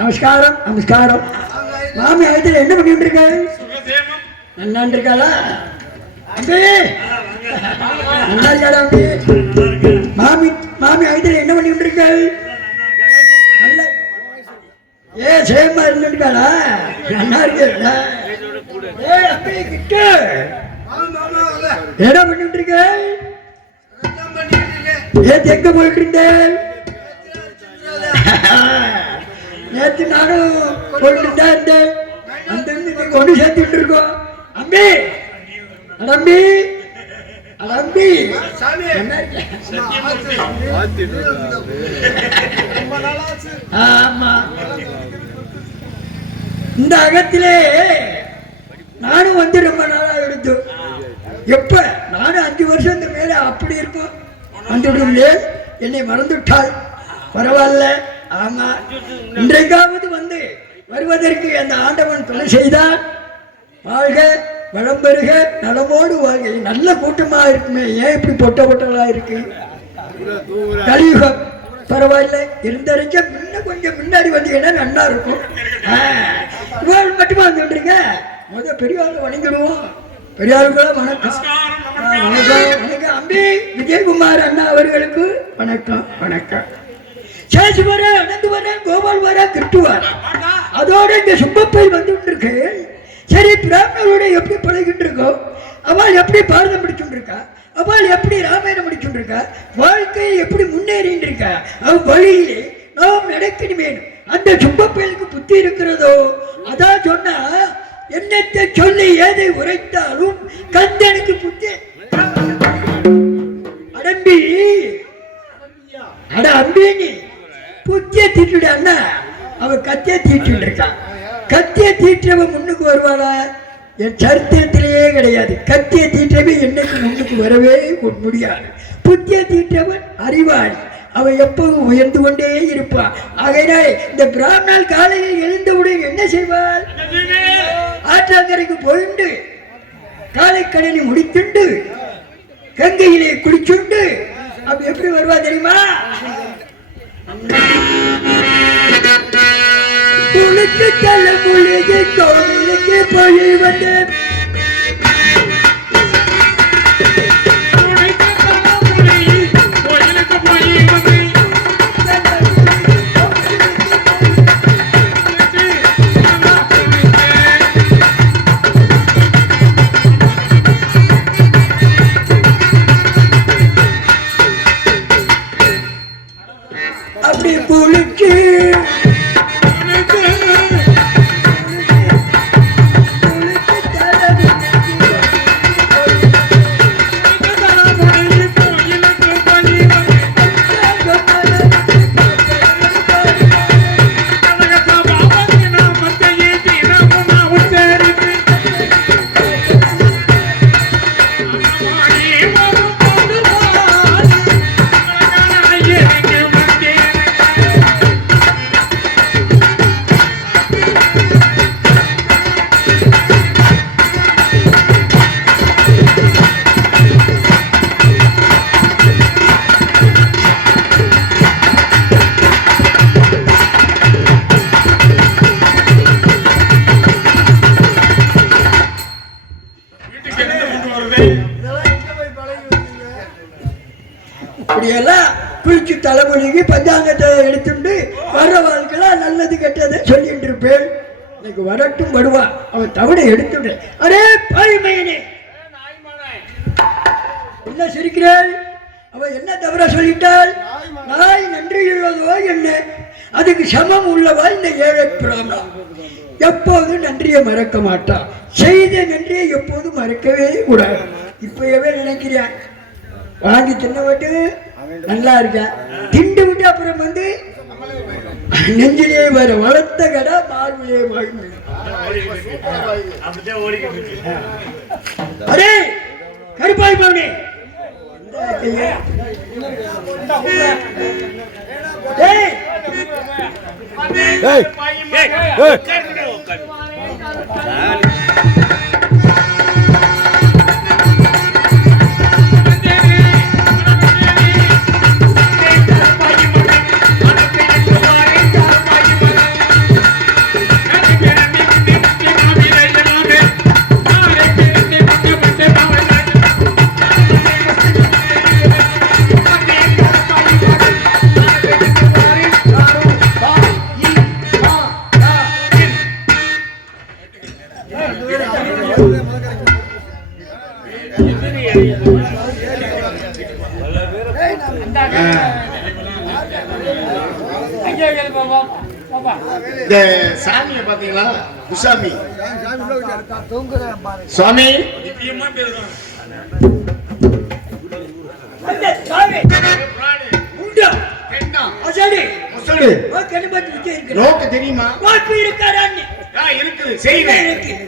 நமஸ்காரம் நமஸ்காரம். மாமி ஆயத்தில் என்ன பண்ணிட்டு இருக்க? நல்லா இருக்காளா? நல்லா இருக்காளா? மாமி மாமி ஆயத்தில் என்ன பண்ணிட்டு இருக்க? ஏ சேமா இருந்துருக்காளா? நல்லா இருக்கா? என்ன பண்ணிட்டு இருக்க? ஏன் எங்க போயிட்டு இருந்தேன்? நேற்று நானும் போயிட்டு தான் இருந்தேன். அந்த கொண்டு சேர்த்துட்டு இருக்கோம். அம்பி அடம்பி அடம்பி ஆமா, இந்த அகத்திலே நானும் வந்து ரொம்ப நாளா எடுத்து எப்ப நானும் 5 வருஷம் மேல அப்படி இருக்கும் வந்து என்னை மறந்துவிட்டாள். பரவாயில்ல. ஆமா, இன்றைக்காவது வந்து வருவதற்கு அந்த ஆண்டவன் துணை செய்தால் வாழ்க வளம் பெறுக நலமோடு வாழ்க. நல்ல கூட்டமா இருக்குமே, ஏன் இப்படி பொட்ட பொட்டலா இருக்கு? கலியுகம். பரவாயில்ல, இருந்த வரைக்கும் இன்னும் கொஞ்சம் முன்னாடி வந்தீங்கன்னா நல்லா இருக்கும். இவ்வளவு மட்டுமா வந்துடுறீங்க? முதல் பெரியவாள் வணங்கிடுவோம். பெரியாருக்குள்ள வணக்கம். வணக்கம் வணக்கம். அம்பி விஜயகுமார் அண்ணா அவர்களுக்கு வணக்கம் வணக்கம். சேஷு வர, அனந்து வர, கோபால் வர, கிருட்டு வர, அதோட இந்த சுப்பப்பை வந்துட்டு இருக்கு. சரி, பிராமணரோட எப்படி பழகிட்டு இருக்கோம்? அவள் எப்படி பாரதம் முடிச்சுட்டு இருக்கா? அவள் எப்படி ராமாயணம் முடிச்சுட்டு இருக்கா? வாழ்க்கையை எப்படி முன்னேறிட்டு இருக்கா? அவள் வழியிலே நாம் நடக்கணுமே. அந்த சுப்பப்பைக்கு புத்தி இருக்கிறதோ? அதான் சொன்னா, என்னத்தை சொல்லி ஏதை உரைத்தாலும் கந்தனுக்கு புத்தி. அடம்பி அட அம்பினி புத்திய தீட்டுடா. அவ கத்திய தீட்டு இருக்கான். கத்திய தீற்றவன் முன்னுக்கு வருவாளா? என் சரித்திரத்திலேயே கிடையாது. கத்திய தீற்றவே என்னைக்கு முன்னுக்கு வரவே முடியாது. புத்திய தீற்றவன் அறிவாளி. அவன் எப்பவும் உயர்ந்து கொண்டே இருப்பான். ஆகையினால் இந்த பிராமணால் காலையில் எழுந்தவுடன் என்ன செய்வாள்? ஆற்றாங்கரைக்கு போயிண்டு காலை கடனை முடித்துண்டு கங்கையிலே குளிச்சுண்டு அப்ப எப்படி வருவா தெரியுமா? குளித்து தள்ள மொழியை கோவிலுக்கு போய் வந்தேன். அப்படி குளிச்சு குளிச்சு தலைமொழிக்கு பஞ்சாங்கத்தை எடுத்துட்டு வர்ற வாழ்க்கைலாம் நல்லது கெட்டதை சொல்லிட்டு இருப்பேன். இன்னைக்கு வரட்டும் வருவா. அவன் தவிட எடுத்துட்டு அரே பாய்மையனே என்ன சிரிக்கிறாள்? அவ என்ன தவிர சொல்லிட்டாள்? என்ன? அதுக்கு சமம் உள்ளவா இந்த ஏழை பிராமணா? எப்போதும் நன்றியை மறக்க மாட்டான். செய்த நன்றியை எப்போதும் மறக்கவே கூடாது. இப்பவே நினைக்கிறேன் வாங்கி தின்ன விட்டு நல்லா இருக்க, திண்டு விட்டு அப்புறம் வந்து நெஞ்சிலே வர வளர்த்த கடை மார்பிலே வாழ்வு. அரே கருப்பாய் பாவனே, சாமியை பாத்தீங்களா? குசாமி சுவாமி தெரியுமா?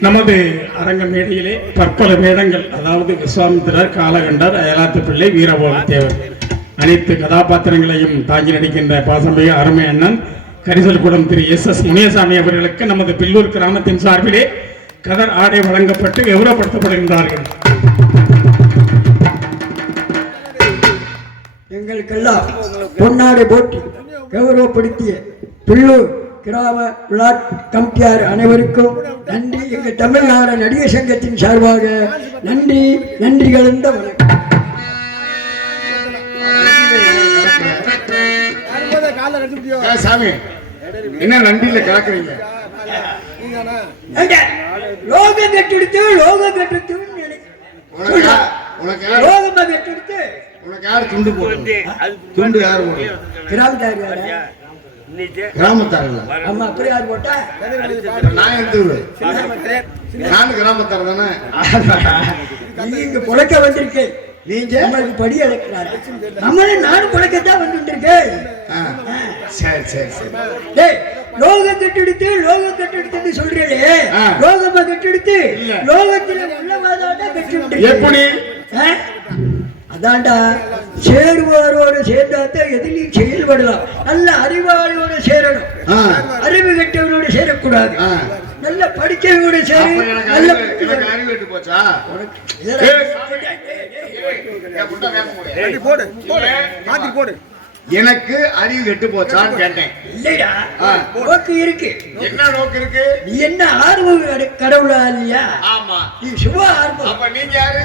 நமது அரங்க மேடையிலே பற்பல வேடங்கள், அதாவது விஸ்வாமித்திரர், காலகண்டர், அயலாத்து பிள்ளை, வீரபோக தேவர் அனைத்து கதாபாத்திரங்களையும் தாங்கி நடிக்கின்ற பாசமிக அருமை அண்ணன் கரிசல்குடம் திரு SS முனியசாமி அவர்களுக்கு நமது பில்லூர் கிராமத்தின் சார்பிலே கதர் ஆடை வழங்கப்பட்டு கௌரவப்படுத்தப்படுகின்றார்கள். எங்களுக்கெல்லாம் பொன்னாடை போட்டி கௌரவப்படுத்திய பில்லூர் கிராம விழா கமிட்டியார் அனைவருக்கும் நன்றி. எங்கள் தமிழ்நாடு நடிகர் சங்கத்தின் சார்பாக நன்றி, நன்றி கலந்த வணக்கம். சாமி என்ன நன்றியில கலக்குறீங்க? லோகம் கட்டெடுத்து லோகம் கட்டெடுத்து லோகமா கட்டெடுத்து உனக்கு யாரு துண்டு போடுறது? துண்டு யாரு போடுறது? கிராமத்தார். கிராமத்தாருங்களா? ஆமா, அப்படி யாரு போட்டா? நான் எடுத்துருவேன். நானும் கிராமத்தார் தானே. நீங்க புழைக்க வந்திருக்கேன், நீங்க நம்மளுக்கு படி அழைக்கிறாரு. நம்மளும் நானும் புழைக்கத்தான் வந்துட்டு இருக்கேன். சரி சரி சரி. டேய், லோகம் கட்டெடுத்து லோகம் கட்டெடுத்து சொல்றீங்களே, லோகமா கட்டெடுத்து லோகத்துல உள்ளவாதாண்டா கட்டெடுத்து எப்படி? அதாண்டா சேருவாரோடு சேர்ந்தாத்தான் எதிலையும் செயல்படலாம். நல்ல அறிவாளியோட சேரணும், அறிவு கட்டவனோட சேரக்கூடாது. நல்ல படிக்கிறவனோட சேரும். நல்ல அறிவு போச்சா? எனக்கு அறிவு கெட்டு போச்சான்னு கேட்டேன். இல்லையா, நோக்கு இருக்கு. என்ன நோக்கு இருக்கு? நீ என்ன ஆர்வம் கடவுளா இல்லையா? ஆமா, நீ சுப ஆர்வம். அப்ப நீங்க யாரு?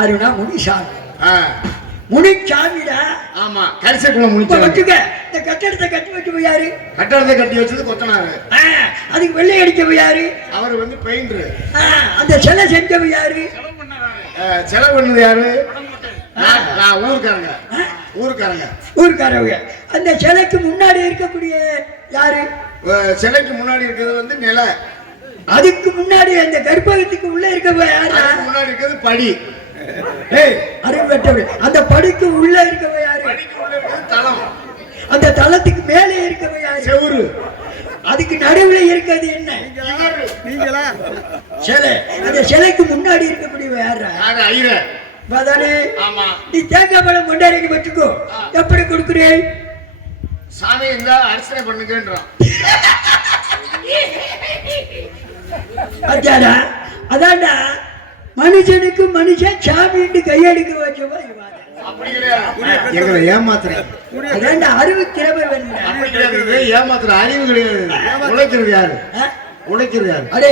ஆறுனா முனிசாமி. முனிசாமிடா. ஆமா, கரிசக்குள்ள முனிசாமி. வச்சுக்க, இந்த கட்டடத்தை கட்டி வச்சு யாரு? கட்டடத்தை கட்டி வச்சது கொத்தனாரு. அதுக்கு வெள்ளை அடிக்கவு யாரு? அவர் வந்து பெயிண்டர். அந்த சிலை செஞ்சவு யாரு? செலவு பண்ணது யாரு? ஊருக்காரங்க. ஊருக்காரங்க ஊருக்காரவங்க. அந்த சிலைக்கு முன்னாடி இருக்கக்கூடிய யாரு? சிலைக்கு முன்னாடி இருக்கிறது வந்து நில. அதுக்கு முன்னாடி அந்த கர்ப்பகத்துக்கு உள்ள இருக்கவ யாரு? முன்னாடி இருக்கிறது படி. அந்த படிக்கு உள்ள இருக்கவ யாரு? தளம். அந்த தளத்துக்கு மேலே இருக்கவ யாரு? செவுரு. அதுக்கு நடுவுல இருக்கிறது என்ன? சிலை. அந்த சிலைக்கு முன்னாடி இருக்கக்கூடிய யாரு? ஐயர். நீ தேங்காய் பழம் கொண்டாடி வச்சுக்கோ. எப்படி கொடுக்குறேன்? சாமி இருந்தா அர்ச்சனை பண்ணுங்கன்றான். அதான்டா மனுஷனுக்கு மனுஷன் சாமின்னு கையெடுக்க வச்சவா. எங்களை ஏமாத்துறேன். அதான்டா அறிவு திறமை வேணும். ஏமாத்துற அறிவு கிடையாது. உழைக்கிறது யாரு? உழைக்கிறது யாரு? அடே,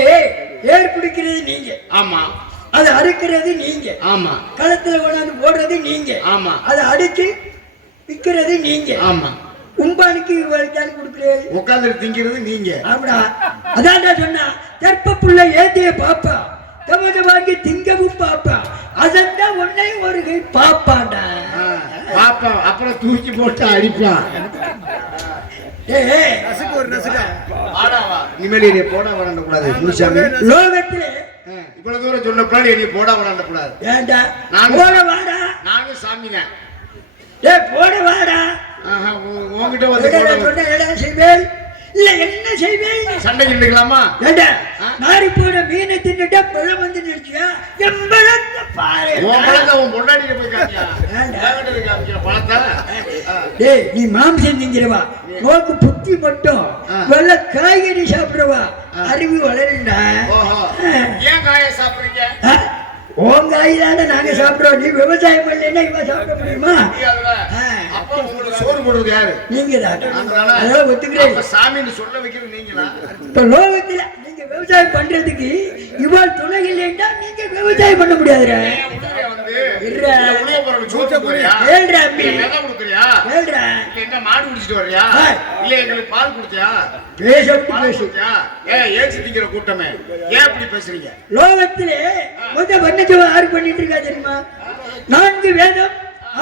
ஏர் பிடிக்கிறது நீங்க. ஆமா. அது அறுக்கிறது நீங்க. ஆமா. களத்துல கொண்டாந்து போடுறது நீங்க. ஆமா. அதை அடிச்சு விற்கிறது நீங்க. ஆமா. கும்பானுக்கு கொடுக்கிறது, உட்காந்து திங்கிறது நீங்க. ஆமாடா. அதான்டா சொன்னா, தெற்ப புள்ள ஏத்திய பாப்பா, கவலை வாங்கி திங்கவும் பாப்பா, அதான் உன்னையும் ஒரு கை பாப்பாண்டா. பாப்பா அப்புறம் தூக்கி போட்டு அடிப்பான். ஏய் வாடாவா இனிமேல் என்னை போடா விளாண்ட கூடாது முனுசாமி. லோகத்திலே இவ்வளவு தூரம் சொன்ன பின்னாடி என்னை போடா விளாண்ட கூடாது. ஏண்டா நான் போட வாடா. நானும் சாமி தான். ஏய் போட வாடா. உங்ககிட்ட வந்து எடா சொன்ன எடா செய்வேன் இல்ல என்ன செய்வேன்? சண்டை கிண்டுக்கலாமா? ஏண்டா நாரி போட மீனை தின்னுட்டா பழம் வந்து நினைச்சியா? எம்பளத்தை பாரு. உன் பழத்தை உன் பொண்டாட்டிட்ட போய் காமியா? ஏண்டா? வேகட்டது காமிக்கிற பழத்தை? டேய் நீ மாம்சம் திங்கிறவா, நோக்கு புத்தி மட்டும் வெள்ள காய்கறி சாப்பிடுவா, அறிவு வளருண்டா. ஓஹோ. ஏன் காயை சாப்பிடுறீங்க? உன் காய் தானே நாங்க சாப்பிடுறோம். நீ விவசாயம் பண்ணலைன்னா இவன் சாப்பிட முடியுமா? அப்ப உங்களுக்கு சோறு போடுறது யாரு? நீங்க தான். அதனால அதான் ஒத்துக்கிறேன். அப்ப சாமின்னு சொல்ல வைக்கிறது நீங்களா? இப்ப லோகத்துல நீங்க விவசாயம் பண்றதுக்கு இவாள் துணை இல்லைன்னா நீங்க விவசாயம் பண்ண முடியாதுடா. வந்து உலக பொருள் சோறு போடுறியா? ஏழ்டா அம்பி. விதை கொடுக்குறியா? ஏழ்டா. இல்ல என்ன மாடு குடிச்சிட்டு வர்றியா? இல்ல எங்களுக்கு பால் குடிச்சியா? பேச ஏச்சு திங்கிற கூட்டமே ஏன் இப்படி பேசுறீங்க? லோகத்திலே வர்ணஜபம் யாரு பண்ணிட்டு இருக்கா தெரியுமா? 4 வேதம்,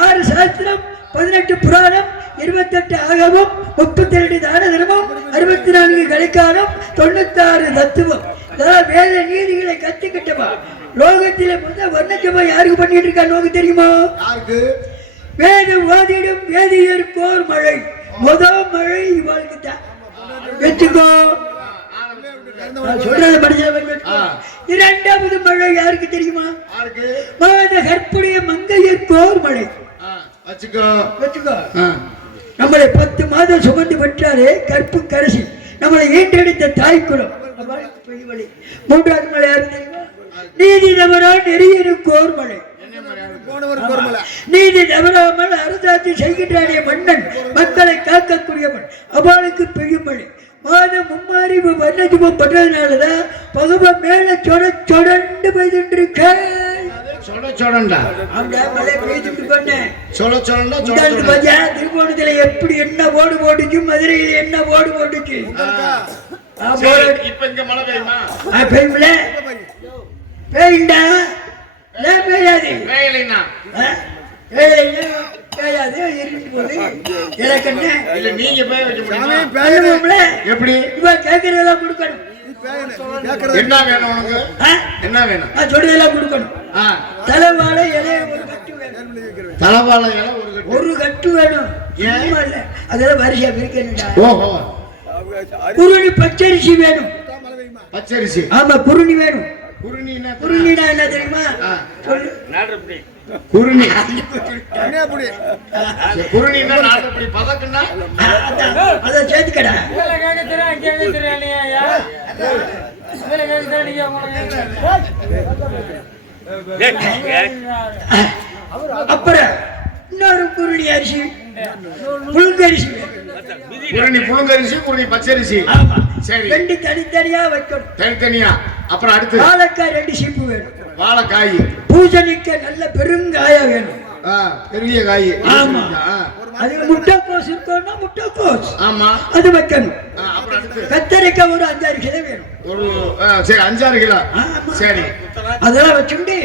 6 சாஸ்திரம், 18 புராணம், 28 ஆகமம், 32 தான தர்மம், 64 கலிக்காலம், 96 தத்துவம், இதெல்லாம் வேத நீதிகளை கத்துக்கிட்டவா. லோகத்திலே வர்ணஜபம் யாருக்கு பண்ணிட்டு இருக்கா நோக்கு தெரியுமா? யாருக்கு? வேதம் ஓதிடும் வேதியர்க்கோர் மழை. முதல் மழை இவாளுக்கு தான். வெச்சுக்கோ. சொல்றது படிச்சவங்க. இரண்டாவது மழை யாருக்கு தெரியுமா? மாத கற்புடைய மங்கையர்க்கோர் மழை. வச்சுக்கோ. நம்மளை 10 மாதம் சுமந்து பெற்றாலே கற்பு கரசி, நம்மளை ஈன்றெடுத்த தாய்க்குளம். மூன்றாவது மழை யாருக்கு தெரியுமா? நீதி தவறால் நெறியருக்கோர் மழை. நீதி தவறாமல் அரசாட்சி செய்கின்றானே மன்னன், மக்களை காக்கக்கூடியவன், அவளுக்கு பெய்யும் மழை. மாதம் மும்மாறிவு வர்ணஜபம் பண்றதுனாலதான் பகவான் மேல சொடண்டு பெய்துட்டு இருக்க. திருவோணத்துல எப்படி என்ன ஓடு போட்டுச்சு, மதுரையில என்ன ஓடு போட்டுச்சு. பெய்யும்ல பெய்யுண்டா? ஏன் பெய்யாது? பெய்யாது இருந்து போது இலக்கண்ண இல்ல நீங்க போய் வைக்க முடியுமா? எப்படி இவன் கேட்கறதெல்லாம் கொடுக்கணும். என்ன வேணும் உனக்கு? என்ன வேணும்? சொல்றதெல்லாம் கொடுக்கணும். தலைவாழை இலைய ஒரு கட்டு வேணும். தலைவாழை இலை ஒரு கட்டு வேணும். இல்ல அதெல்லாம் வரிசையா பிரிக்கணும்டா. ஓஹோ. குருணி பச்சரிசி வேணும். பச்சரிசி? ஆமா குருணி வேணும். குருணினா என்ன தெரியுமா? சொல்லு. குருணி குருணினா நாட்டுப்படி பதக்குன்னா அத சேர்த்துக்கடா. அப்புறம் இன்னொரு குருணி அரிசி, புழுங்கரிசி. குருணி புழுங்கரிசி, குருணி பச்சரிசி. சரி, 2 தனித்தனியா வைக்கணும். தனித்தனியா. அப்புறம் அடுத்து வாழைக்காய் 2 சீப்பு வேணும். வாழைக்காய். பூசணிக்க நல்ல பெருங்காயா வேணும். பெரிய காய். ஆமா. அது முட்டைக்கோஸ் இருக்கணும்னா முட்டைக்கோஸ். ஆமா, அது வைக்கணும். அப்புறம் அடுத்து கத்தரிக்காய் ஒரு 5-6 கிலோ வேணும். ஒரு சரி 5-6 கிலோ. சரி, அதெல்லாம் வச்சுட்டு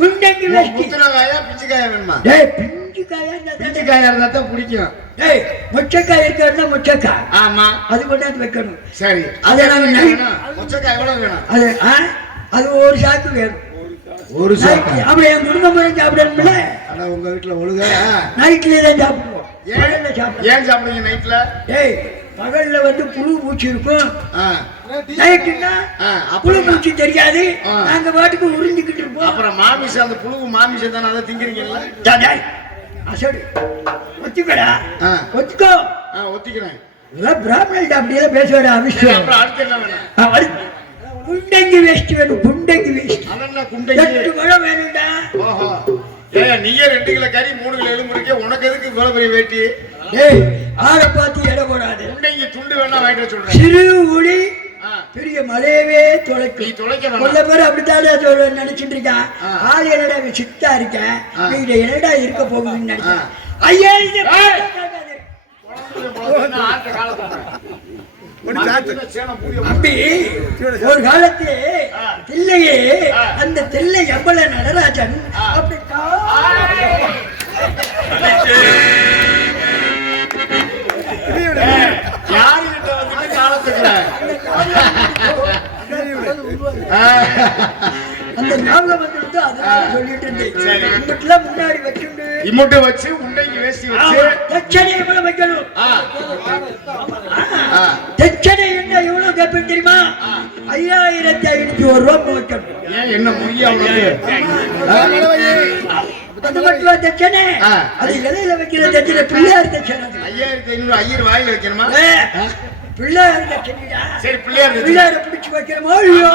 குண்டங்கி வேஷ்டி. முத்துனகாயா பிஞ்சுக்காயா வேணுமா? டேய் பிஞ்சுக்காயா பிஞ்சுக்காயா இருந்தா தான் பிடிக்கும். டேய் மொச்சக்காய் இருக்கணும்னா மொச்சக்காய். ஆமா, அது கொண்டாந்து வைக்கணும். சரி, அதெல்லாம் மொச்சக்காய் எவ்வளவு வேணும்? அது ஒரு சாக்கு வேணும். ஒரு சாக்கு? அப்படி என் குடும்பம் முறை சாப்பிடணும்ல. ஆனா உங்க வீட்டுல ஒழுங்கா நைட்ல தான் சாப்பிடுவோம். ஏன் சாப்பிடுங்க நைட்ல? டேய் பகல்ல புழு பூச்சி இருக்கும். நைட்டுன்னா புழு பூச்சி தெரியாது. நாங்க பாட்டுக்கு உறிஞ்சிக்கிட்டு இருப்போம். அப்புறம் மாமிசம், அந்த புழு மாமிசம் தானே, அதை திங்கிறீங்கல்ல? அசடு ஒத்துக்கடா. ஒத்துக்கோ. ஒத்திக்கிறேன். பிராமணன் அப்படியெல்லாம் பேசுவாடா அவிஷ்யம். அப்புறம் அடுத்து என்ன வேணும்? குண்டங்கி வேஸ்ட் வேணும். குண்டங்கி வேஸ்ட். அதென்ன குண்டங்கி? 8 முழம் வேணும்டா. ஓஹோ. ஏய் நீயே 2 கிலோ கறி 3 கிலோ எலும்பு இருக்கே, உனக்கு எதுக்கு இவ்வளவு பெரிய வேட்டி? ஏய் ஆளை பார்த்து எடை போடாது. குண்டங்கி துண்டு வேணா வாங்கிட்டு சொல்றேன். சிறு ஒளி பெரிய மலையவே தொலைக்கும். நீ தொலைக்க கொஞ்ச பேர் அப்படித்தானே சொல்ல நினைச்சிட்டு இருக்கான். ஆள் என்னடா சித்தா இருக்கேன், நீங்க என்னடா இருக்க போகுதுன்னு நினைக்கிறேன். ஐயா அப்படி ஒரு காலத்து தில்லையே, அந்த தில்லை எவ்வளவு நடராஜன் அப்படி அந்த ஞாபகம் வந்துட்டு அதனால சொல்லிட்டு இருந்தேன். இங்கிட்டலாம் முன்னாடி வச்சுண்டு இம்முட்டு வச்சு உண்டைக்கு வேஷ்டி வச்சு தட்சணை எவ்வளவு வைக்கணும்? ஆ, தட்சணை என்ன எவ்வளவு கேட்பேன் தெரியுமா? 5501 ரூபாய் வைக்கணும். ஏன் என்ன மொய்யா உனக்கு? அது மட்டும் தட்சணை. ஆ. அது இலையில வைக்கிற தட்சணை பிள்ளையார் தட்சணை. 5500 ஐயர் வாயில வைக்கணுமா? பிள்ளையார் தட்சணைடா. சரி பிள்ளையார் தட்சணை. பிள்ளையார பிடிச்சு வைக்கிறோமோ இல்லையோ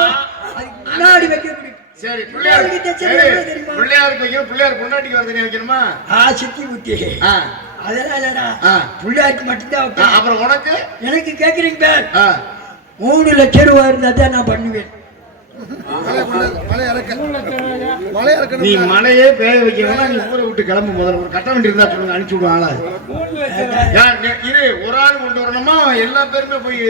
அதுக்கு முன்னாடி வைக்க முடியும். சரி பிள்ளையாருக்கு தட்சணை சரி, எவ்வளவு தெரியுமா? பிள்ளையாருக்கு வைக்கணும். பிள்ளையார் பொண்டாட்டிக்கு வரதுனே வைக்கணுமா? சித்தி புத்தி ஆ, அதெல்லாம் இல்லடா. ஆ. பிள்ளையாருக்கு மட்டும்தான் வைப்பேன். அப்புறம் உனக்கு எனக்கு கேக்குறீங்க பேர் ஆ, 3 லட்சம் ரூபாய் இருந்தா தான் நான் பண்ணுவேன். நீ மலையே பேய வைக்கணும்னா நீ ஊரை விட்டு கிளம்பு. முதல்ல ஒரு கட்ட வண்டி இருந்தா சொல்லுங்க, அனுப்பிச்சு விடுவோம் ஆளை. இரு, ஒரு ஆள் கொண்டு வரணுமா? எல்லா பேருமே போய்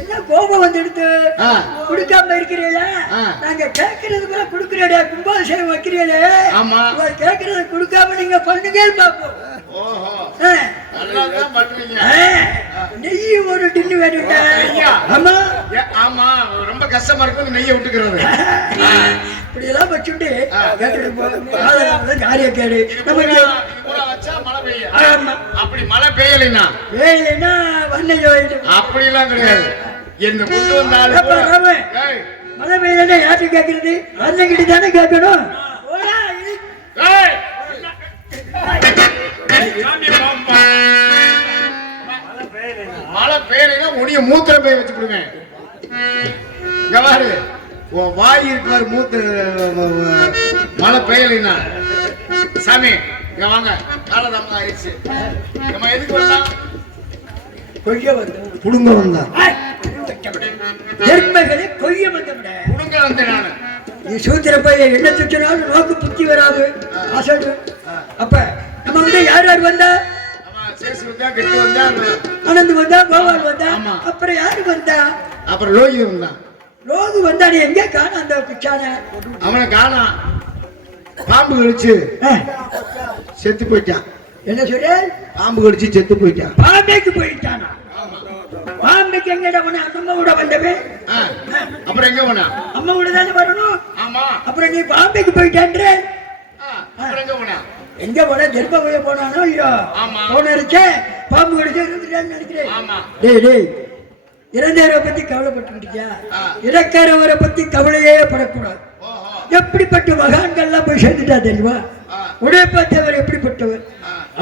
என்ன கோபம் வந்துடுது? ஆ. கொடுக்காம இருக்கிறீங்களா? ஆ. நாங்க கேட்கறதுக்குள்ள கொடுக்கிறேடா. கும்பாபிஷேகம் வைக்கிறீங்களே, ஆமா. கேட்கறது கொடுக்காம நீங்க பண்ணுங்க பாப்போம். ஓஹோ, ஆ. நல்லாதான் பண்றீங்க. நெய் ஒரு டின்னு வேணும்டா. நெய்யா? ஆமா, ஆமா, ரொம்ப கஷ்டமா இருக்கும் நெய்யை விட்டுக்கிறது. இப்படி எல்லாம் வச்சுட்டு கேட்டுட்டு போல காரிய கேடு நமக்கு. வச்சா மழை பெய்யும். ஆமா, அப்படி மழை பெய்யலைன்னா வேலைன்னா வண்ண அப்படி எல்லாம் கிடையாது. என்ன கொண்டு வந்தாலும் அப்ப ராம, மழை பெய்யலன்னா யாரு கேட்கறது? அண்ணங்கிட்ட தானே கேட்கணும். ஓடா, இது மழை பெய்யலைன்னா உடைய மூத்திர போய் வச்சு கொடுவேன். இங்க பாரு, உன் வாய் இருக்காரு மூத்த மழை பெய்யலைன்னா. சாமி இங்க வாங்க, காலதாமதம் ஆயிடுச்சு. நம்ம எதுக்கு வந்தோம்? கொய்ய வந்து புடுங்க வந்தா. எருமைகளை கொய்ய வந்தவிட புடுங்க வந்தேன் நானு. நீ சூத்திர போய் என்ன சுற்றினாலும் நோக்கு புத்தி வராது. அசடு. அப்ப நம்ம வந்து யார் யார் வந்தா? சேசு வந்தா, கெட்டு வந்தா, ஆனந்த் வந்தா, கோபால் வந்தா. ஆமா. அப்புறம் யாரு வந்தா? அப்புறம் லோகி வந்தான். லோகு வந்தா. நீ எங்க காண அந்த குச்சான? அவனை காணா. பாம்பு கடிச்சு செத்து போயிட்டான். என்ன சொல்ற? பாம்பு கடிச்சு செத்து போயிட்டான். பாம்பேக்கு போயிட்டானா? பாம்பேக்கு எங்கடா போன? அம்மா கூட வந்தவே. அப்புறம் எங்க போனா? அம்மா கூட தானே வரணும். ஆமா. அப்புறம் நீ பாம்பேக்கு போயிட்டான்ற? அப்புறம் எங்க போனா? எங்க போன? ஜெர்பாவைய போனானோ இல்லையோ? ஆமா. போன இருக்கே பாம்பு கடிச்சு இருந்துட்டான்னு நினைக்கிறேன். ஆமா. டேய் டேய், இறந்தவரை பத்தி கவலைப்பட்டுக்கிட்டியா? இறக்கிறவரை பத்தி கவலையே படக்கூடாது. எப்படிப்பட்ட மகான்கள்லாம் போய் சேர்ந்துட்டா தெரியுமா? உடைப்பத்தவர் எப்படிப்பட்டவர்?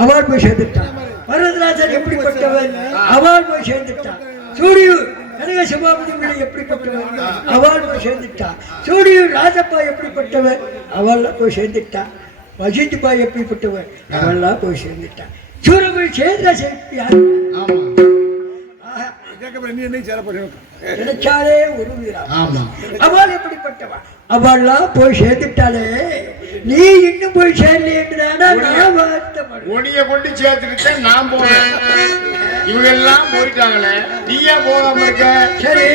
அவள் போய் சேர்ந்துட்டான். வரதராஜன் எப்படிப்பட்டவர்? அவள் போய் சேர்ந்துட்டான். சூரியூர் கனக சபாபதி பிள்ளை எப்படிப்பட்டவர்? அவள் போய் சேர்ந்துட்டான். சூரியூர் ராஜப்பா எப்படிப்பட்டவர்? அவள்லாம் போய் சேர்ந்துட்டான். வசித்துப்பா எப்படிப்பட்டவர்? அவள்லாம் போய் சேர்ந்துட்டான். சூரபுரி சேர்ந்த யாரு? கிடைச்சாலே ஒரு வீரா. அவள் எப்படிப்பட்டவா? அவள்லாம் போய் சேர்ந்துட்டாலே, நீ இன்னும் போய் சேர்ந்தேன்றானா? நான் வருத்தப்படுறேன். உனிய கொண்டு சேர்த்துட்டு நான் போனேன். இவங்க எல்லாம் போயிட்டாங்களே, நீ ஏன் போகாம இருக்க? சரி,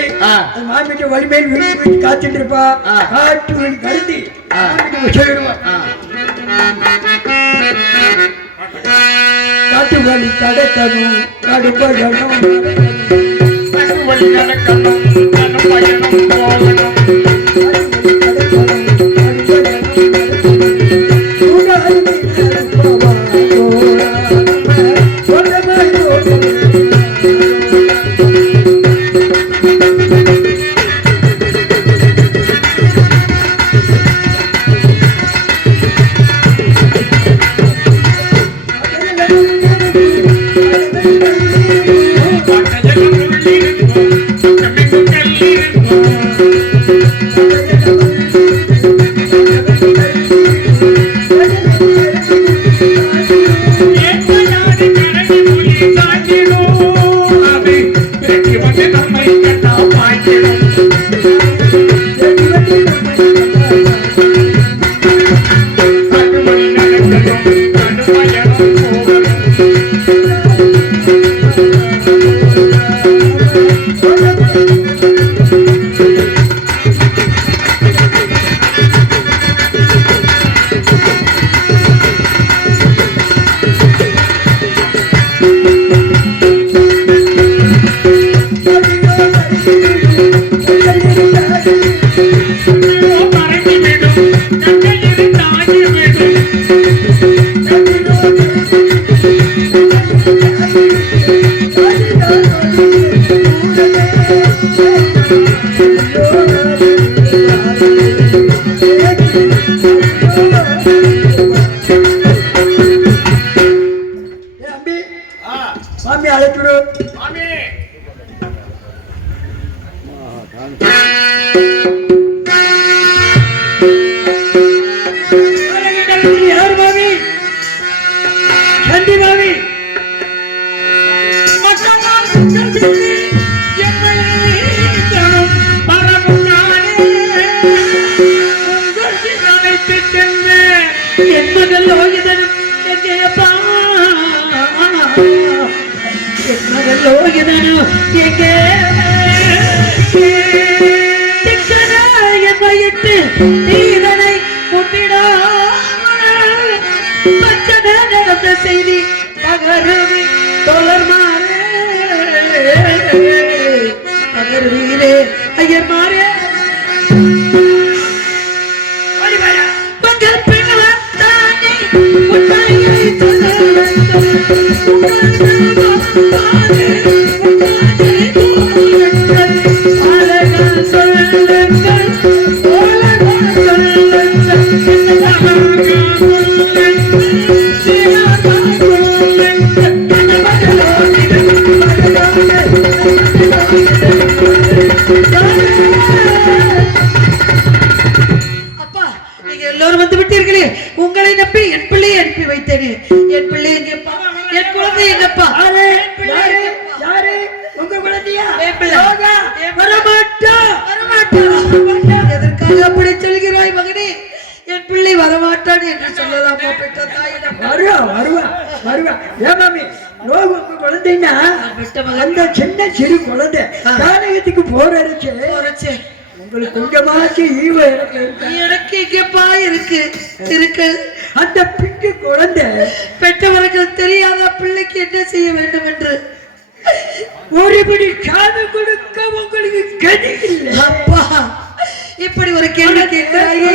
மாமிட்ட வலிமையில் வீட்டு காத்துட்டு இருப்பா. காட்டு கருதி சொல்லிடுவா. காட்டு வழி கடக்கணும், கடுப்படணும், வழி நடக்கணும், பயணம் போகணும். மாமி அழைப்பிடு. மாமி யார் மாமி? சண்டி மாமி. என்மகள் லோகிதனும் எங்கேயப்பா, என்மகள் லோகிதனும் எங்கே என் வயிற்று நீதனை முட்டிடாமல் பச்சன நடந்த செய்தி பகருவி தொடர்மாறே பகருவீரே ஐயர் மாறே எல்லோரும் வந்து விட்டீர்களே, உங்களை நம்பி என் பிள்ளையை அனுப்பி வைத்தேனே. என் பிள்ளை எங்கப்பா? என் குழந்தை எங்கப்பா? உங்க குழந்தையா? எதற்காக அப்படி சொல்கிறாய் மகனே? என் பிள்ளை வரமாட்டான் என்று சொல்லலாமா பெற்ற தாயிடம்? வருவா. ஏன் மாமி, உங்க குழந்தைன்னா அந்த சின்ன சிறு குழந்தை கானகத்துக்கு போறச்சு. உங்களுக்கு கொஞ்சமாச்சு ஈவ எனக்கு இங்கப்பா இருக்கு. அந்த பிஞ்சு குழந்தை பெற்றவர்கள் தெரியாத பிள்ளைக்கு என்ன செய்ய வேண்டும் என்று ஒருபடி காது கொடுக்க உங்களுக்கு கதி இல்லை. அப்பா, இப்படி ஒரு கேள்வி கேட்கிறாயே.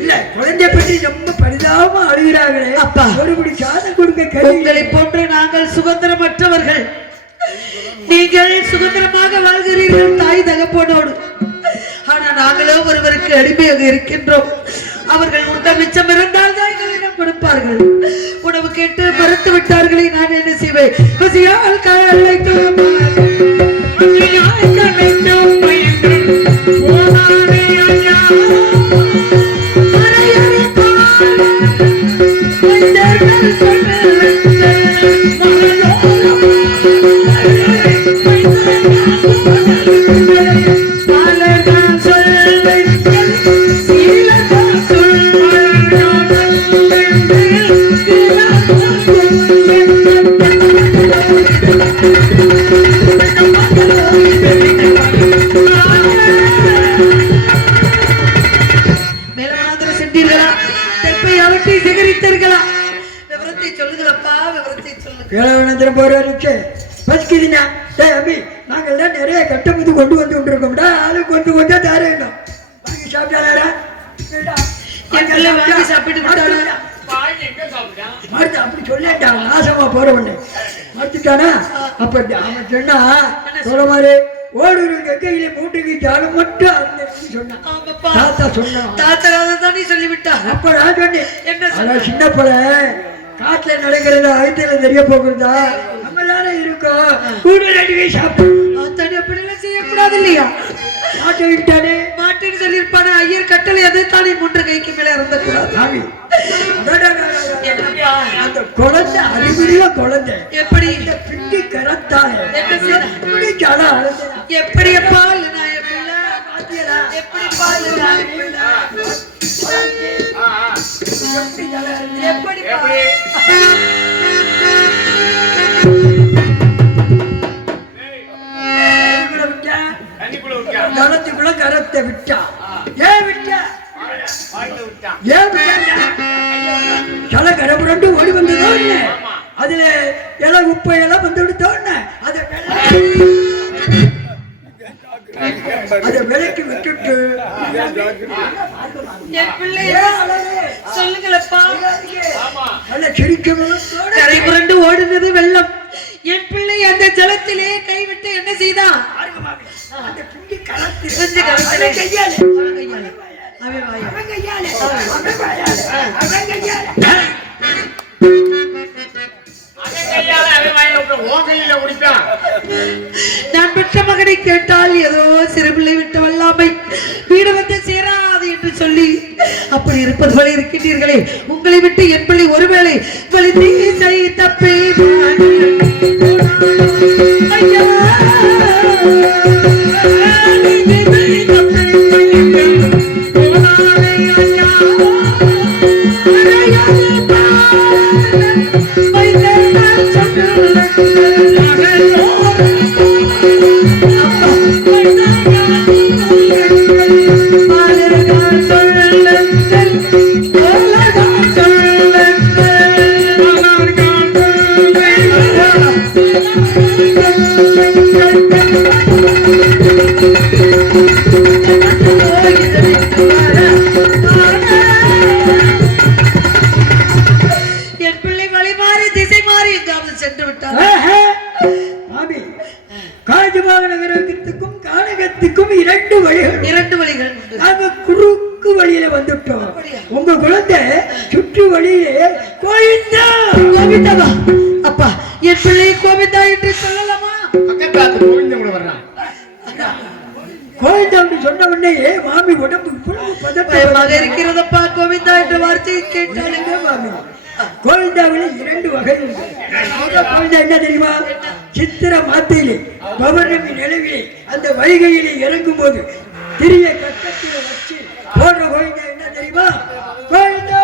இல்ல, குழந்தை பற்றி ரொம்ப பரிதாபமா அழுகிறார்களே. அப்பா, ஒருபடி காது கொடுக்க கதி. உங்களை போன்று நாங்கள் சுதந்திரமற்றவர்கள். நீங்கள் சுதந்திரமாக வாழ்கிறீர்கள் தாய் தகப்பனோடு. ஆனா நாங்களோ ஒருவருக்கு அடிமையாக இருக்கின்றோம். அவர்கள் உண்ட மிச்சம் இருந்தால் தான் எங்களிடம் கொடுப்பார்கள். உணவு கேட்டு மறுத்து விட்டார்களே, நான் என்ன செய்வேன்? நாங்கள் நிறைய கட்டமுது கொண்டு வந்து கொண்டிருக்கோம்டா. அது கொஞ்சம் கொஞ்சம் தர வேண்டும். சாப்பிட்டாரா? சாப்பிட்டு அப்படி சொல்லிட்டா நாசமா போற ஒண்ணு மறுத்துட்டானா. அப்ப அவன் சொன்னா சொல்ற மாதிரி ஓடுறவங்க கையில மூட்டுக்கு ஜாலம் மட்டும் சொன்னான். தாத்தா சொன்னான். தாத்தா தானே சொல்லிவிட்டா. அப்ப நான் சொன்னேன், என்ன சின்ன பிள்ள காட்டுல நடக்கிறத அழுத்தல தெரிய போகிறதா நம்ம தானே இருக்கோம். கூடுதல் சாப்பிட்டு அப்படிலாம் செய்யக்கூடாது இல்லையா? மாட்டை விட்டானே. மாட்டுன்னு சொல்லியிருப்பானே ஐயர் கட்டளை. அதை தானே மூன்று கைக்கு மேல இறந்த கூடாது. அந்த குழந்தை அறிவுரிய குழந்தை எப்படி இந்த பிண்டி கரத்தாலே எப்படி பால் எப்படி பால் எப்படி கரத்துக்குள்ள கரத்தை விட்டா. ஏன் விட்டா? சில கரபுரண்டு ஓடி வந்ததோ இல்ல, அதுல இலை உப்பை எல்லாம் வந்து விடுத்தோன்னு அதை விலைக்கு விட்டுட்டு சொல்லுங்களப்பா. நல்ல சிரிக்கணும். கரை புரண்டு ஓடுனது வெள்ளம். என் பிள்ளை அந்த ஜலத்திலே கைவிட்டு என்ன செய்தான்? விட்டீர்களே, உங்களை விட்டு என் பிள்ளை ஒருவேளை வழி தீசை தப்பி ஐயா என் பிள்ளை வழி மாறி திசை மாறி எங்காவது சென்று விட்டார். மாமி, காஞ்சிபாக நகரத்திற்கும் கானகத்துக்கும் இரண்டு வழிகள் உண்டு. நாங்க குறுக்கு வழியில வந்துட்டோம். உங்க குழந்தை சுற்று வழியிலே கோவிந்தா. அப்பா, என் பிள்ளை கோவிந்தா என்று சொல்லலாமா? பக்கத்தாத்து கோவிந்தன் கூட வர்றான். கோவிந்தா சொன்ன உடனே மாமி உடம்பு பயமாக இருக்கிறதப்பா. கோவிந்தா என்ற வார்த்தையை கேட்டாலுங்க மாமி. கோவிந்தாவில் இரண்டு வகை உண்டு. கோவிந்தா என்ன தெரியுமா? சித்திர மாத்தையிலே பௌர்ணமி நிலவிலே அந்த வைகையிலே இறங்கும் போது திரிய கட்டத்தில வச்சு போடுற கோவிந்தா என்ன தெரியுமா? கோவிந்தா.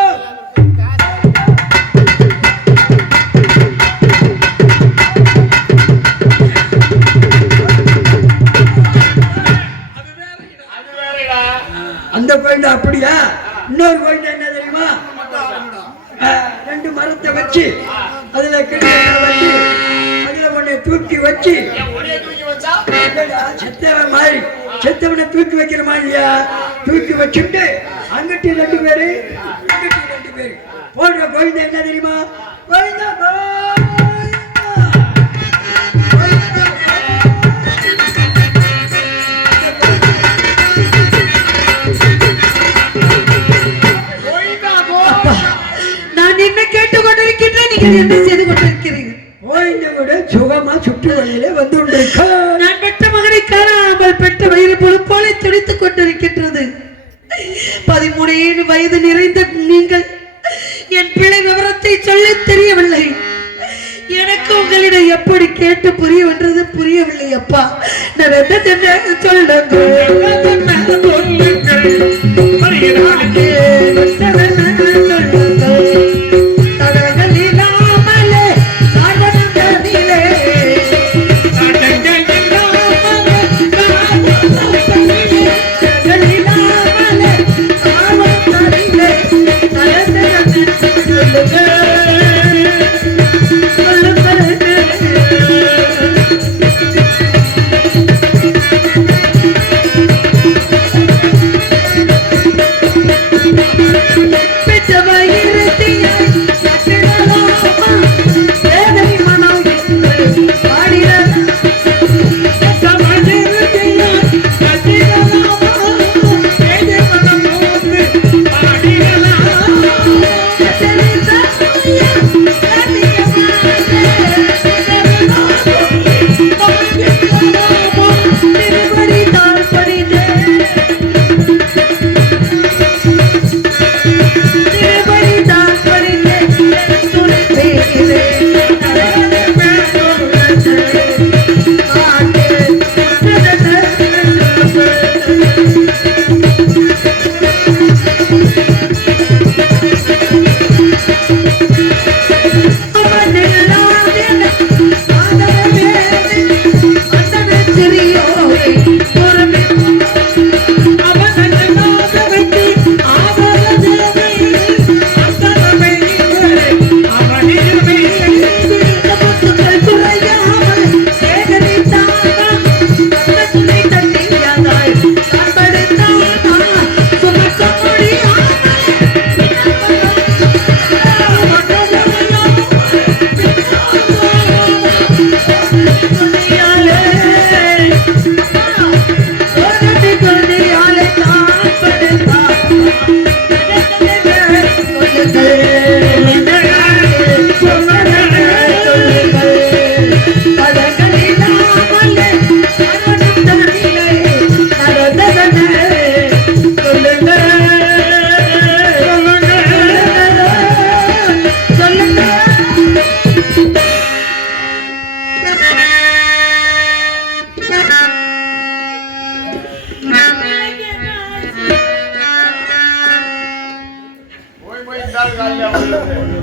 அந்த கோவிந்தா அப்படியா? இன்னொரு கோவிந்தா என்ன தெரியுமா? ரெண்டு மரத்தை வச்சு அதுல வச்சு அதுல ஒண்ணு தூக்கி வச்சு செத்தவன் மாதிரி செத்தவனை தூக்கி வைக்கிற மாதிரியா தூக்கி வச்சுட்டு அங்கிட்டு ரெண்டு பேரு இங்கிட்டு ரெண்டு பேரு போடுற கோவிந்தா என்ன தெரியுமா? கோவிந்தா என்ன கேட்டுக்கொண்டிருக்கின்றேன். நீங்கள் என்ன செய்து கொண்டிருக்கிறீர்கள்? சுகமா சுற்று வழியிலே வந்து கொண்டிருக்க நான் பெற்ற மகனை காணாமல் பெற்ற வயிறு போல துடித்துக் கொண்டிருக்கின்றது. 13 வயது நிறைந்த நீங்கள் என் பிள்ளை விவரத்தை சொல்ல தெரியவில்லை. எனக்கு உங்களிடம் எப்படி கேட்டு புரியவென்றது புரியவில்லை. அப்பா, நான் என்ன சொல்லுங்க.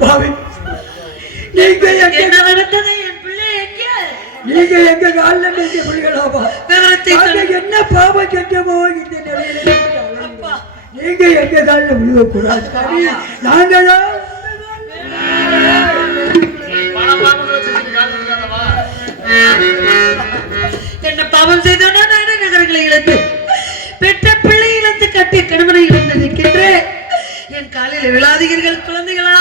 பாவி, நீங்க எங்க என்ன நடந்தது? என் பிள்ளை எங்கே? நீங்க எங்க காலில் நீங்க பிள்ளைகளாமா? விவரத்தை நாங்க சொல்லு. என்ன பாவம் செஞ்சோமோ இந்த நிலையில அப்பா, நீங்க எங்க காலில் விழுகக்கூடாது. நாங்க தான் பல பாவங்களை செஞ்சுட்டு கால் இருக்காதவா? என்ன பாவம் செய்தோனோ நானே நகரங்களை இழந்து பெற்ற பிள்ளை இழந்து கட்டிய கணவனை இழந்து நிற்கின்றேன். என் காலையில் விழாதீர்கள் குழந்தைகளா.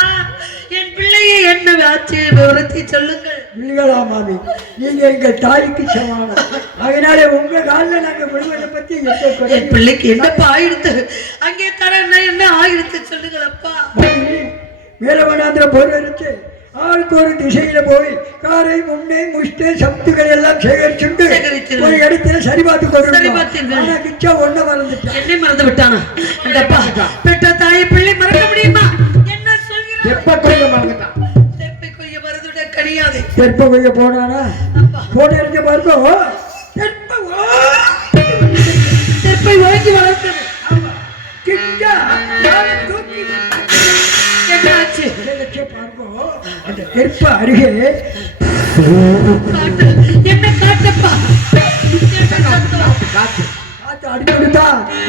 என் பிள்ளையை என்ன ஆச்சு? விவரத்தை சொல்லுங்கள். இல்லையா மாமி, நீங்க எங்க தாய்க்கு சமானம். அதனால உங்க காலில் நாங்க விழுவதை பத்தி எந்த குறை என் பிள்ளைக்கு என்னப்பா ஆயிடுத்து? அங்கே தர என்ன ஆயிடுத்து சொல்லுங்கள் அப்பா. மேலவனாந்திர போர் இருக்கு. ஆளுக்கு ஒரு திசையில போய் காரை முன்னே முஷ்டே சப்துகள் எல்லாம் சேகரிச்சுண்டு ஒரு இடத்துல சரி பார்த்து பார்த்தீர்கள். ஆனா கிச்சா ஒண்ண மறந்துட்டான். என்னை மறந்து விட்டானா? அந்தப்பா பெற்ற தாயை பிள்ளை மறக்க முடியுமா? என்ன சொல்கிறார்? எப்ப கொய்ய மறந்துட்டான்? தெப்பை கொய்ய மருதுட கனியாது. தெற்ப கொய்ய போனானா? போன இருக்க பாருங்க. தெப்பை வாங்கி வளர்த்தது. கிச்சா தூக்கி என்னாச்சு? அந்த தெற்ப அருகே காட்டு. என்ன காட்டப்பா? காத்து காத்து அடிச்சுடுதா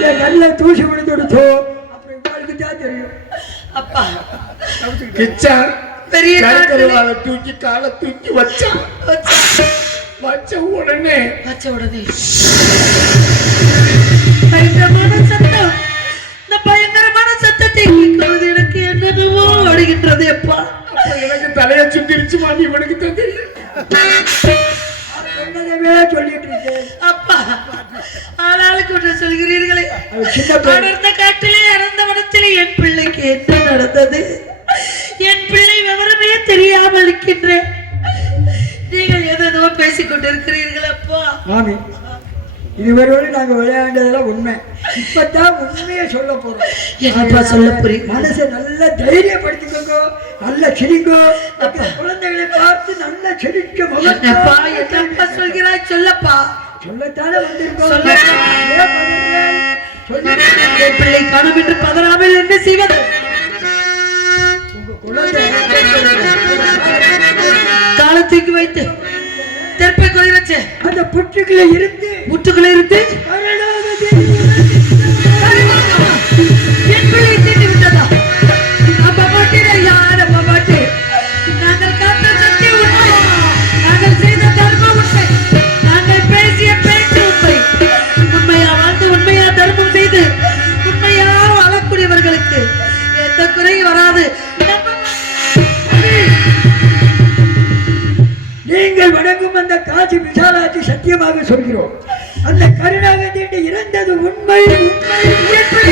என் நல்ல தூசி விழுந்துடுச்சோ அப்புறம் இவாளுக்கு தான் தெரியும். அப்பா கிச்சான் பெரிய கருவாலை தூக்கி காலை தூக்கி வச்சான். வச்ச உடனே பயங்கரமான சத்தம். இந்த பயங்கரமான சத்தத்தை கேட்கும்போது எனக்கு என்னென்னவோ ஓடுகின்றது. அப்பா அப்ப எனக்கு தலைய சுத்திருச்சு மாமி. இவனுக்கு தான் தெரியும். சொன்னதவே சொல்லிட்டு இருக்கேன். அப்பா ஆளாளுக்கு ஒன்று சொல்கிறீர்களே. அடர்ந்த காட்டிலே அடர்ந்த வனத்திலே என் பிள்ளைக்கு என்ன நடந்தது? என் பிள்ளை விவரமே தெரியாமல் இருக்கின்றேன். நீங்கள் ஏதோ பேசிக் கொண்டிருக்கிறீர்கள் அப்பா. மாமி, இதுவரை நாங்க விளையாண்டதெல்லாம் உண்மை. இப்பதான் உண்மையை சொல்ல போறோம். என்னப்பா சொல்ல புரியும்? மனசை நல்ல தைரியப்படுத்திக்கோங்க, நல்ல சிரிங்கோ. குழந்தைகளை பார்த்து நல்ல சிரிக்க என்னப்பா என்னப்பா சொல்கிறாய்? சொல்லப்பா. சொல்லத்தானே வந்திருக்கோம். என் பிள்ளை காணும் என்று பதறாமல் என்ன செய்வது? உங்க குழந்தை காலத்துக்கு வைத்து தெற்பை கொய்யச்சு அந்த புற்றுக்குள்ள இருந்து முட்டுக்குள்ள இருந்து என் பிள்ளை தீண்டு விட்டதா? அப்பா பாட்டினா யார்? அப்பா பாட்டி, நாங்கள் காத்த சத்திய உண்மை, நாங்கள் செய்த தர்மம் உண்மை, நாங்கள் பேசிய பேச்சு உண்மை. உண்மையா வாழ்ந்து உண்மையா தர்மம் செய்து உண்மையா வாழக்கூடியவர்களுக்கு எந்த குறையும் வராது. நீங்கள் வணங்கும் அந்த காசி விசாலாட்சி சத்தியமாக சொல்கிறோம். அந்த கருணாகதி இறந்தது உண்மை. உண்மை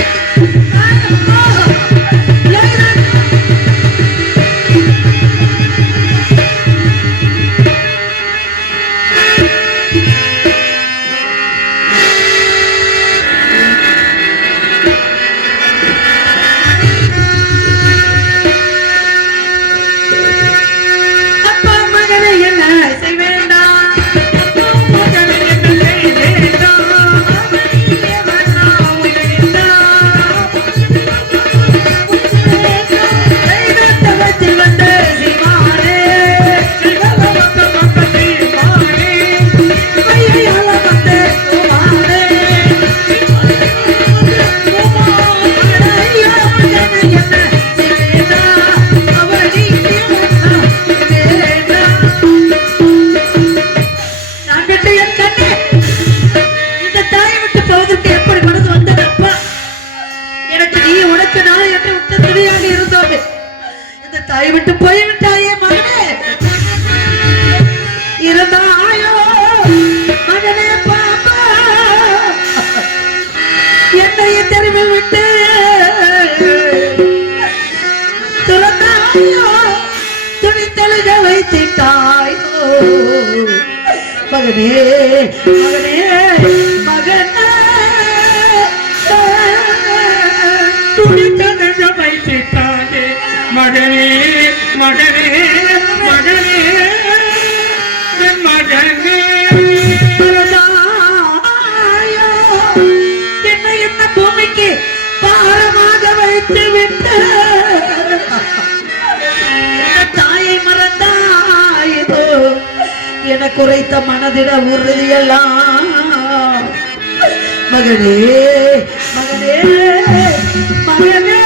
தாய் விட்டு போய்விட்டாயே மகனே. இருந்தாயோ மகனே பாப்பா, என்னைய தெருவில் விட்டு துறந்தாயோ, துணித்தழுக வைத்திட்டாயோ மகனே மகனே மகனே, துணித்தழுக வைத்திட்டாயே மகனே மகனே மகனே மகனே. என்னை இந்த பூமிக்கு பாரமாக வைத்து விட்டு என குறைத்த மனதிட உறுதியெல்லாம் மகனே மகனே மகனே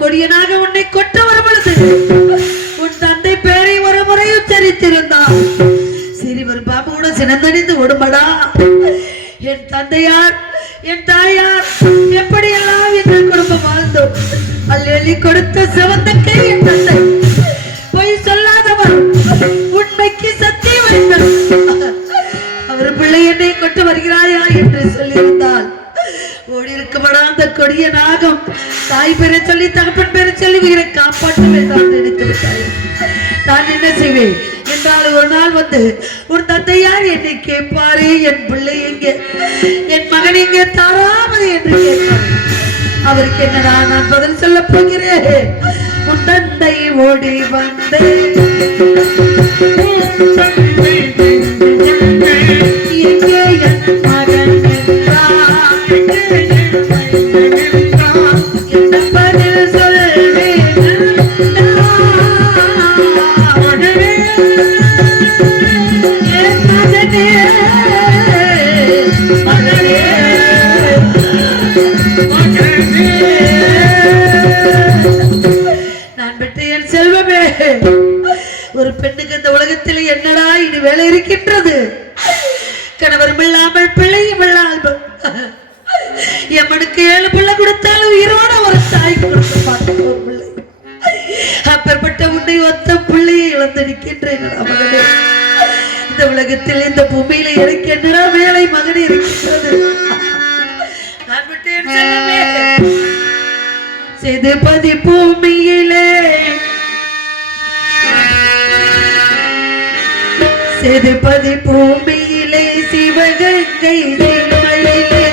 கொடியனாக உன்னை கொட்ட வரும் பொழுது உன் தந்தை பேரை ஒரு முறை உச்சரித்திருந்தான். சிறிவர் பாபு கூட சினந்தடிந்து ஓடுமடா. என் தந்தையார் என் தாயார் எப்படியெல்லாம் எங்கள் குடும்பம் வாழ்ந்தோம். அள்ளி கொடுத்த சிவந்தக்கை என் தந்தை பொய் சொல்லாதவர், உண்மைக்கு சத்தியம் அளித்தவர். அவர் பிள்ளை என்னை கொண்டு வருகிறாயா என்று சொல்லியிருந்தால் ஓடி இருக்குமடா அந்த கொடிய நாகம். தாய் பேரை சொல்லி தகப்பன் பேரை சொல்லி உயிரை காப்பாற்றுவேன் நான் நினைத்து விட்டாய். நான் என்ன செய்வேன் என்றால் ஒரு நாள் வந்து ஒரு தந்தையார் என்னை கேட்பாரே, என் பிள்ளை எங்கே, என் மகன் எங்கே தாராமது என்று கேட்பார். அவருக்கு என்னடா நான் பதில் சொல்ல போகிறேன். உன் தந்தை ஓடி வந்தேன் எங்கே என் மகன் ஒரு பெண்ணுக்கு இந்த உலகத்தில் என்னடா இது வேலை இருக்கின்றது? கணவரும் இல்லாமல் பிள்ளையும் இல்லாமல் எம்மனுக்கு 7 பிள்ளை கொடுத்தாலும் உயிரோட ஒரு தாய் கொடுத்து பார்த்த ஒரு பிள்ளை. அப்பேற்பட்ட உன்னை ஒத்த பிள்ளையை இழந்திருக்கின்றேன் மகனே. இந்த உலகத்தில் இந்த பூமியில எனக்கு என்னடா வேலை மகனே இருக்கின்றது? நான் விட்டேன் செல்லவே. சேதுபதி பூமியிலே சேதுபதி பூமியிலே சிவகங்கை தீமையிலே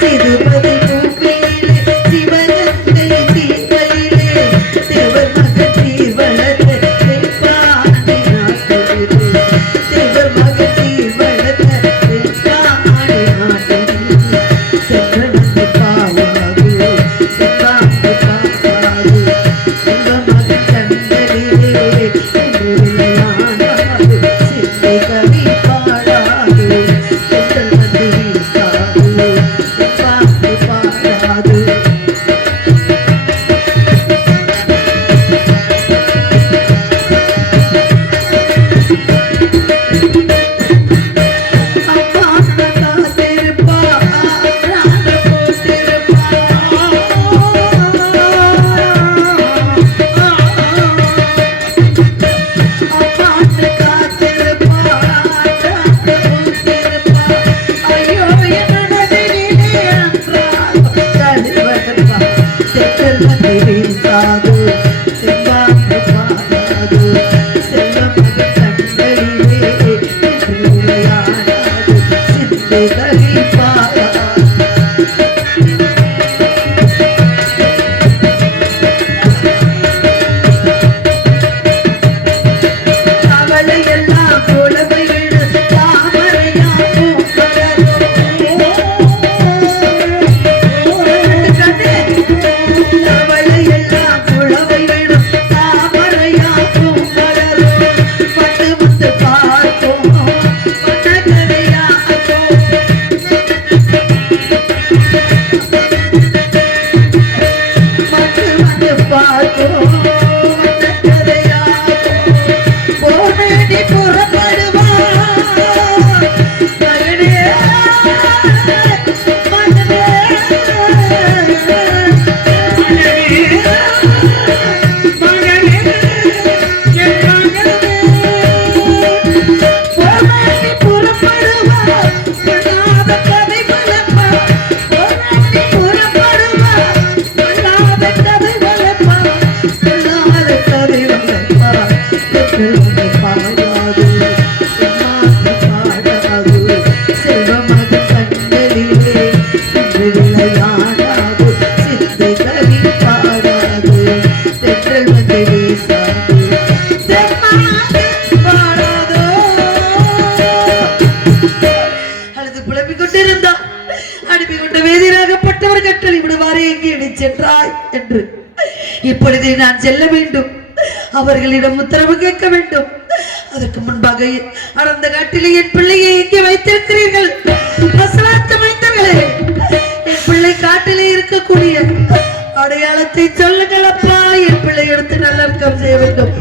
சேதுபதி பூமியிலே சிவகங்கை தீமையிலே தேவர் மகத்தீர் வளர்த்த தென்பாண்டி நாட்டிலே தேவர் மகத்தீர் வளர்த்த தென்பாண்டி நாட்டிலே தென்றல் வந்து காவாது தென்பாண்டி காவாது எங்கள் மகன் கண்டலிலே கவி பாடாது தென்றல் வந்து பாடாது பாடாது செல்வமாக கண்களிலே விளையாடாது சிந்தை கவி பாடாது தென்றல் வந்து வீசாது பாடாதோ அல்லது புலம்பிக் கொண்டிருந்தா அனுப்பி கொண்ட வேதிராகப்பட்டவர் கட்டளை விடுவாரே எங்கே சென்றாய் என்று இப்பொழுது நான் செல்ல வேண்டும் அவர்களிடம் உத்தரவு கேட்க வேண்டும் அதற்கு முன்பாக அடர்ந்த காட்டிலே என் பிள்ளையை எங்கே வைத்திருக்கிறீர்கள் மைந்தர்களே என் பிள்ளை காட்டிலே இருக்கக்கூடிய அடையாளத்தை சொல்லுங்கள் அப்பா என் பிள்ளை எடுத்து நல்லடக்கம் செய்ய வேண்டும்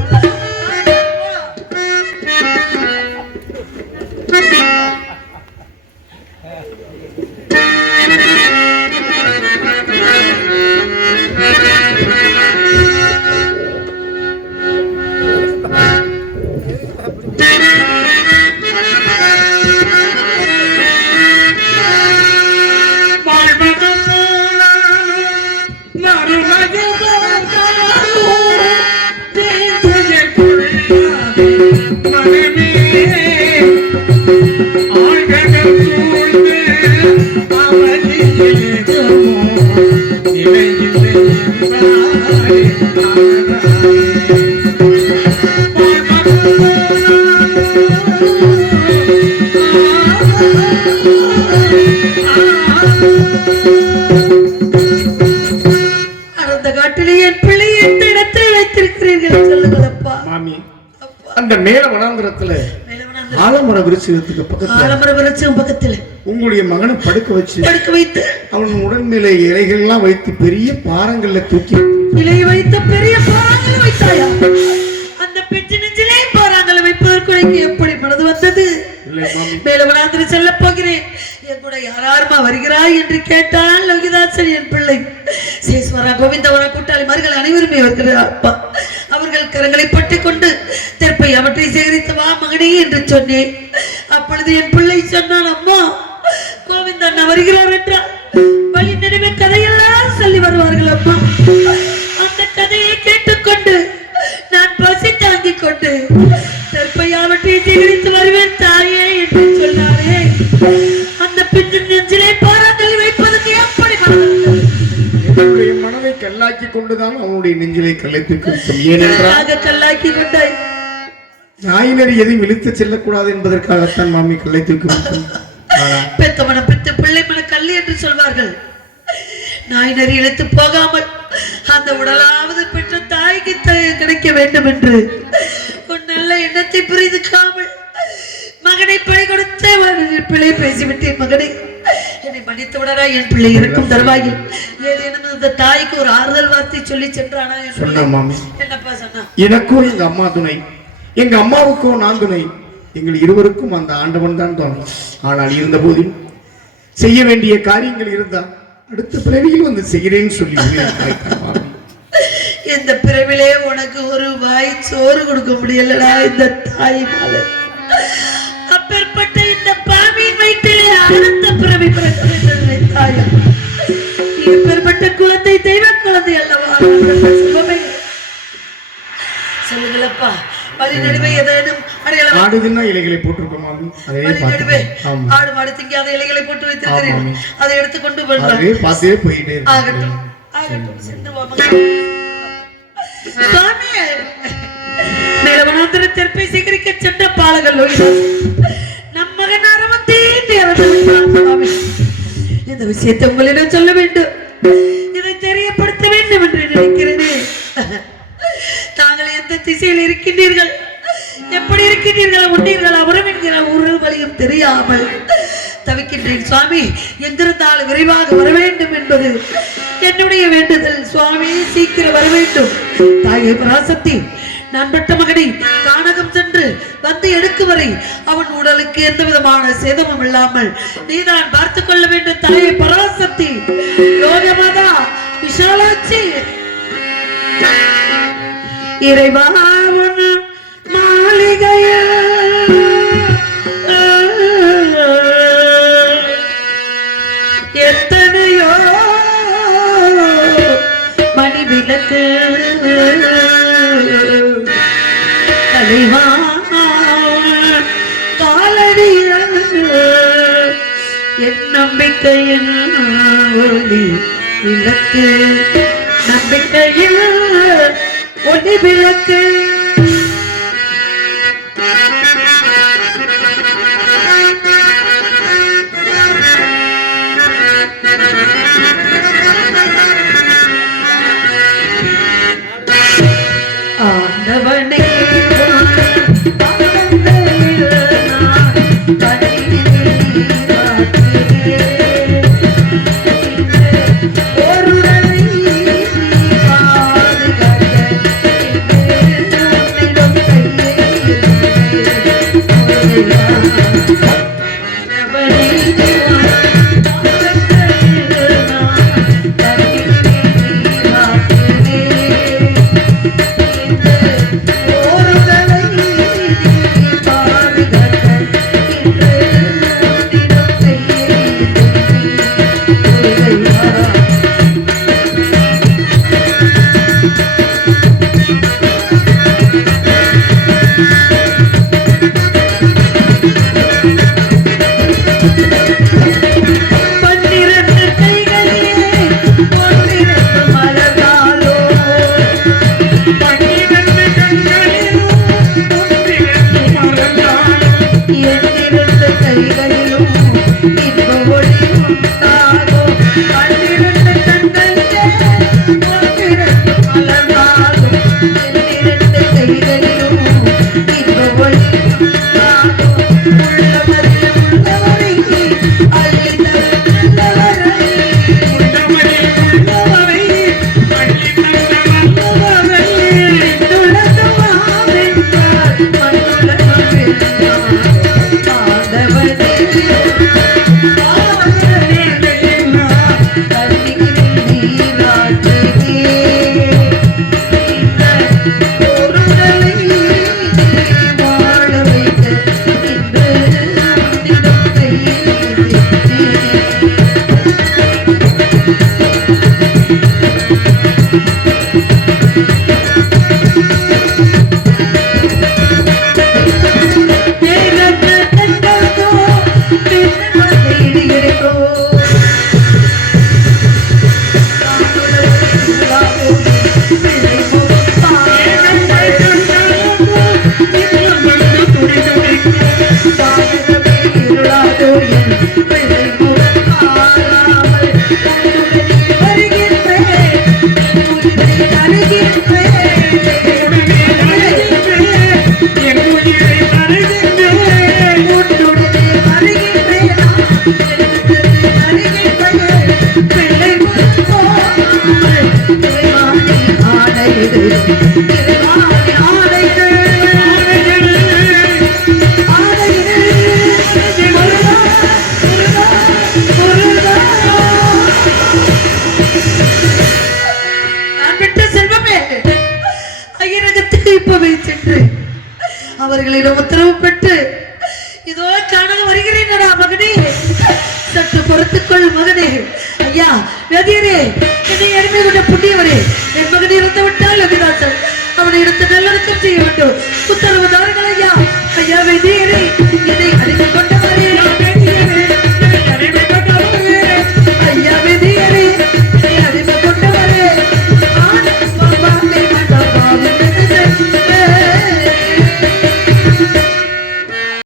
அந்த மேல வனாந்திரத்துல ஆலமர விருட்சத்துக்கு பக்கத்துல உங்களுடைய மகனை படுக்க வைத்து அவன் உடல் மேலே இலைகள் எல்லாம் வைத்து பெரிய பாறங்கள்ல தூக்கி இலை வைத்த பெரிய பாறங்கள் வைத்தாயா அந்த பெஞ்சு நெஞ்சிலே பாறங்கள் வைப்பதற்கு எப்படி மனது வந்தது மேல வனாந்திரம் செல்ல போகிறேன் என் கூட யாராருமா வருகிறாய் என்று கேட்டால் லோகிதாசன் என் பிள்ளை சேஸ்வரா கோவிந்தவரா கூட்டாளி மார்கள் அனைவருமே வருகிறார் அப்பா அவர்கள் கரங்களை பற்றிக் கொண்டு தெற்பை அவற்றை சேகரித்து வா மகனே என்று சொன்னேன் அப்பொழுது என் பிள்ளை சொன்னான் அம்மா கோவிந்தண்ணா வருகிறார் என்றால் வழி நடுவே கதையெல்லாம் சொல்லி வருவார்கள் அம்மா அந்த கதையை கேட்டுக்கொண்டு நான் பசி தாங்கிக் கொண்டு தெற்பை அவற்றை சேகரித்து வருவேன் தாயே என்று சொன்னாரே அந்த பிஞ்சு நெஞ்சிலே பாறாங்கல் வைப்பதற்கு எப்படி என்னுடைய மனதை கல்லாக்கி கொண்டுதான் அவனுடைய நெஞ்சிலை கல்லைத்திருக்கும் ஏனென்றால் கல்லாக்கி கொண்டாய் நாயினரை எதையும் இழுத்து செல்லக்கூடாது என்பதற்காகத்தான் மாமி கல்லைத்திருக்கும் பெத்த மனம் பெத்த பிள்ளை மன கல்லி என்று சொல்வார்கள் நாயினரை இழுத்து போகாமல் அந்த உடலாவது பெற்ற தாய்க்கு கிடைக்க வேண்டும் என்று ஒரு நல்ல எண்ணத்தை புரிந்துக்காமல் மகனை பிழை கொடுத்து பிள்ளை பேசிவிட்டேன் மகனை என்னை மன்னித்து விடறா என் பிள்ளை இருக்கும் தருவாயில் ஏதேனும் அந்த தாய்க்கு ஒரு ஆறுதல் வார்த்தை சொல்லி சென்றானா என்னப்பா சொன்னா எனக்கும் எங்க அம்மா துணை எங்க அம்மாவுக்கும் நான் துணை எங்கள் இருவருக்கும் அந்த ஆண்டவன் தான் துணை ஆனால் இருந்த போதிலும் செய்ய வேண்டிய காரியங்கள் இருந்தா அடுத்த பிறவியில் வந்து செய்கிறேன்னு சொல்லி இந்த பிறவிலே உனக்கு ஒரு வாய் சோறு கொடுக்க முடியலடா இந்த தாயினால அப்பேற்பட்ட இந்த பாவியின் வயிற்றிலே அடுத்த பிறவி பிறக்க வேண்டும் தாயா இப்பேற்பட்ட குழந்தை தெய்வ குழந்தை அல்லவா சொல்லுங்களப்பா வழி நடுவே ஏதேனும் ஆடுதுன்னா இலைகளை போட்டிருக்கோம் ஆடு மாடு திங்காத இலைகளை போட்டு வைத்திருக்கிறேன் அதை எடுத்துக்கொண்டு பார்த்தே போயிட்டே ஆகட்டும் ஆகட்டும் சென்று மேலவனாந்திர தெற்பை சேகரிக்க சென்ற பாலகர் நம் மகன் இந்த விஷயத்தை உங்களிடம் சொல்ல வேண்டும் இதை தெரியப்படுத்த வேண்டும் என்று நினைக்கிறேனே தாங்கள் எந்த திசையில் இருக்கின்றீர்கள் எப்படி இருக்கின்றீர்கள் உண்டீர்கள் அவரும் என்கிற ஒரு வழியும் தெரியாமல் தவிக்கின்றேன் சுவாமி எங்கிருந்தாலும் விரைவாக வர வேண்டும் என்பது என்னுடைய வேண்டுதல் சுவாமி சீக்கிரம் வர வேண்டும் தாயை பராசக்தி நான் பெற்ற மகனை கானகம் சென்று வந்து எடுக்கும் வரை அவன் உடலுக்கு எந்த விதமான சேதமும் இல்லாமல் நீதான் பார்த்துக் கொள்ள வேண்டும் தாயை பராசக்தி யோகமாதா விஷாலாட்சி இறைவா மாளிகையில் எத்தனையோ மணி விளக்கு தலைவா காலடியில் என் நம்பிக்கையின் ஒளி விளக்கு நம்பிக்கையில் ஒளி விளக்கு ஆண்டவனே அவர்களிடம் உத்தரவு பெற்று இதோ காண வருகிறேனடா மகனே, சற்று பொறுத்துக்கொள் மகனே. ஐயா வேதியரே, என்னை எளிமை கொண்ட புண்ணியவரே, என் மகன் இறந்து விட்டால் அபிதாசன் அவனை எடுத்து நல்லடக்கம் செய்ய வேண்டும்.